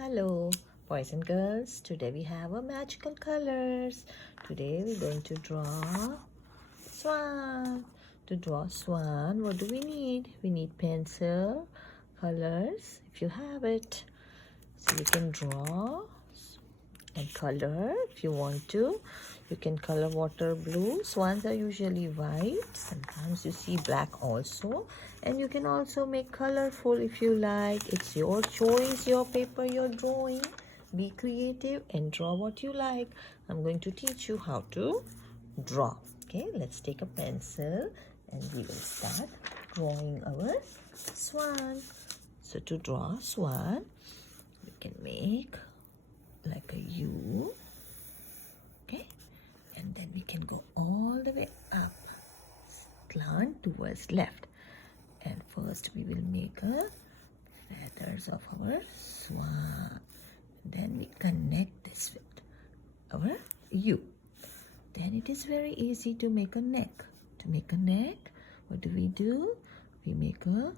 Hello, boys and girls. Today we have a magical colors. Today we're going to draw swan. To draw swan, what do we need? We need pencil, colors, if you have it. So you can draw and color if you want to. You can color water blue. Swans are usually white. Sometimes you see black also. And you can also make colorful if you like. It's your choice, your paper, your drawing. Be creative and draw what you like. I'm going to teach you how to draw. Okay, let's take a pencil and we will start drawing our swan. So to draw a swan, we can make like a U, okay, and then we can go all the way up, slant towards left, and first we will make a feathers of our swan, then we connect this with our U. Then it is very easy to make a neck. To make a neck, what do? We make a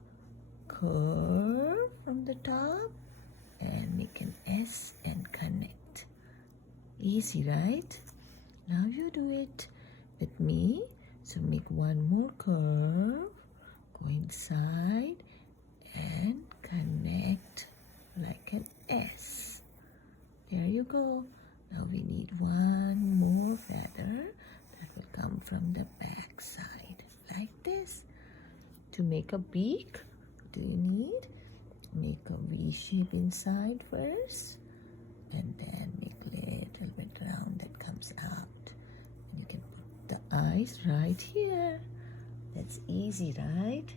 curve from the top and make an S and connect. Easy, right? Now you do it with me. So make one more curve, go inside and connect like an S. There you go. Now we need one more feather that will come from the back side like this. To make a beak, what do you need? Make a V shape inside first and then make a little bit round that comes out. And you can put the eyes right here. That's easy, right?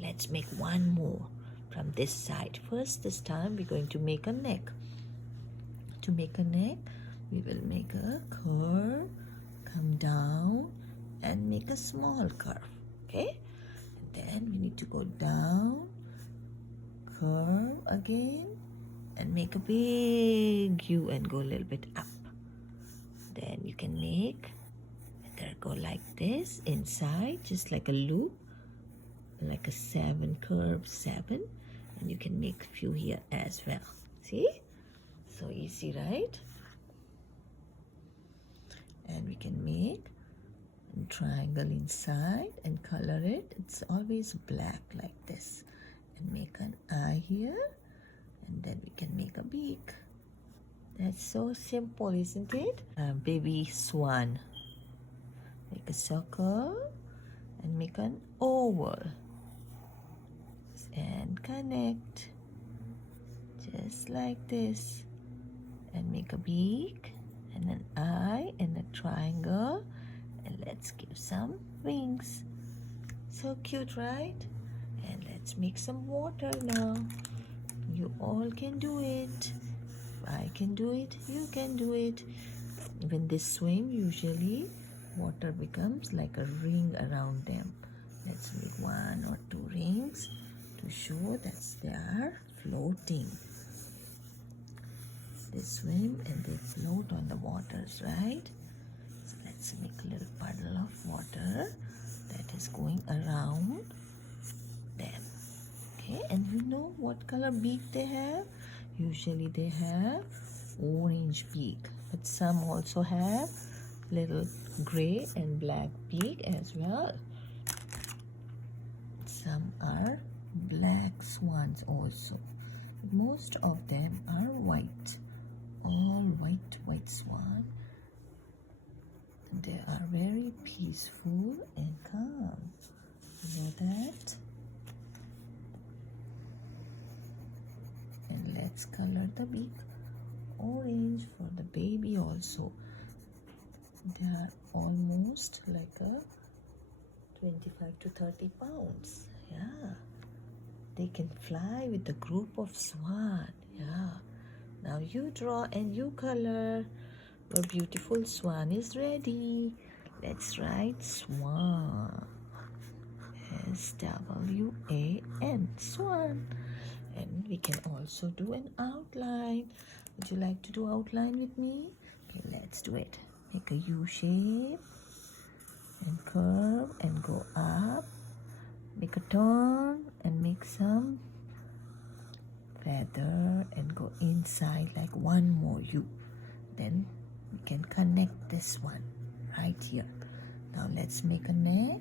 Let's make one more from this side. First, this time we're going to make a neck. To make a neck, we will make a curve, come down and make a small curve, okay? And then we need to go down, curve again and make a big U and go a little bit up. Then you can make feather go like this inside, just like a loop, like a 7 curve 7, and you can make a few here as well. See? So easy, right? And we can make a triangle inside and color it. It's always black like this. And make an eye here. And then we can make a beak. That's so simple, isn't it? Baby swan. Make a circle and make an oval. And connect. Just like this. And make a beak and an eye and a triangle, and let's give some wings. So cute, right? And let's make some water now. You all can do it. If I can do it, you can do it. When they swim, usually water becomes like a ring around them. Let's make 1 or 2 rings to show that they are floating. They swim and they float on the waters, right? So let's make a little puddle of water that is going around them. Okay, and you know what color beak they have? Usually they have orange beak, but some also have little gray and black beak as well. Some are black swans also. Most of them are white. All white swan. They are very peaceful and calm. You know that? And let's color the beak orange for the baby also. They are almost like a 25 to 30 pounds. Yeah. They can fly with a group of swan. Yeah. Now you draw and you color. Your beautiful swan is ready. Let's write swan. S-W-A-N, swan. And we can also do an outline. Would you like to do outline with me? Okay, let's do it. Make a U shape and curve and go up. Make a turn and make some feather and go inside like one more U. Then we can connect this one right here. Now let's make a neck.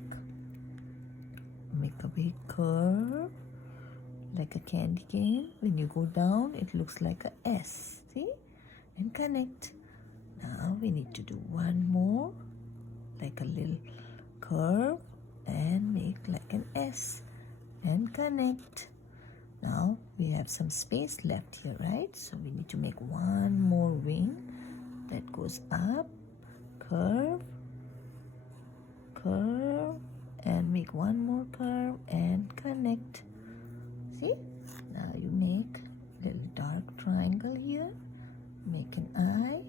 Make a big curve like a candy cane. When you go down, it looks like a S. See? And connect. Now we need to do one more, like a little curve, and make like an S and connect. Now we have some space left here, right? So we need to make one more wing that goes up, curve, curve, and make one more curve and connect. See? Now you make a little dark triangle here, make an eye,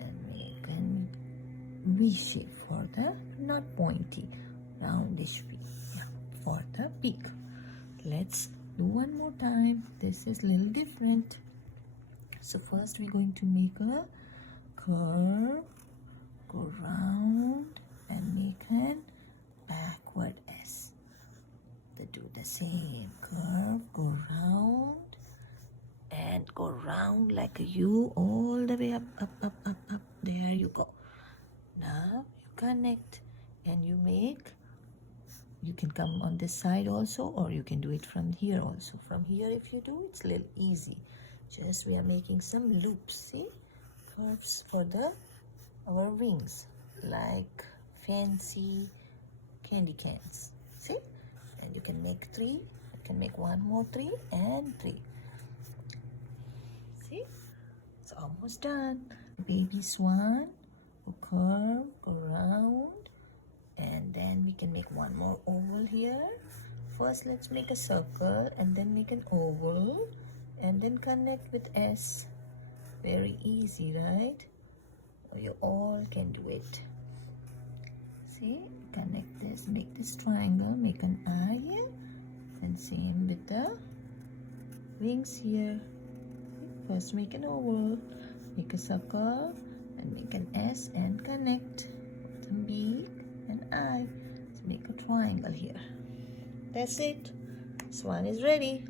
and make a V shape for the not pointy, roundish V for the beak. Let's do one more time. This is a little different. So first we're going to make a curve, go round, and make an backward S. Do the same curve, go round, and go round like a U all the way up, up, up, up, up. There you go. Now you connect and you make. You can come on this side also, or you can do it from here also. From here, if you do, it's a little easy. Just we are making some loops. See, curves for our wings, like fancy candy cans. See, and you can make 3. You can make one more 3 and 3. See, it's almost done. Baby swan, go curve, go round. And then we can make one more oval here. First, let's make a circle and then make an oval and then connect with S. Very easy, right? You all can do it. See, connect this, make this triangle, make an eye here, and same with the wings here. First, make an oval, make a circle, and make an S and connect. Some beak and eye. Let's make a triangle here. That's it. Swan is ready.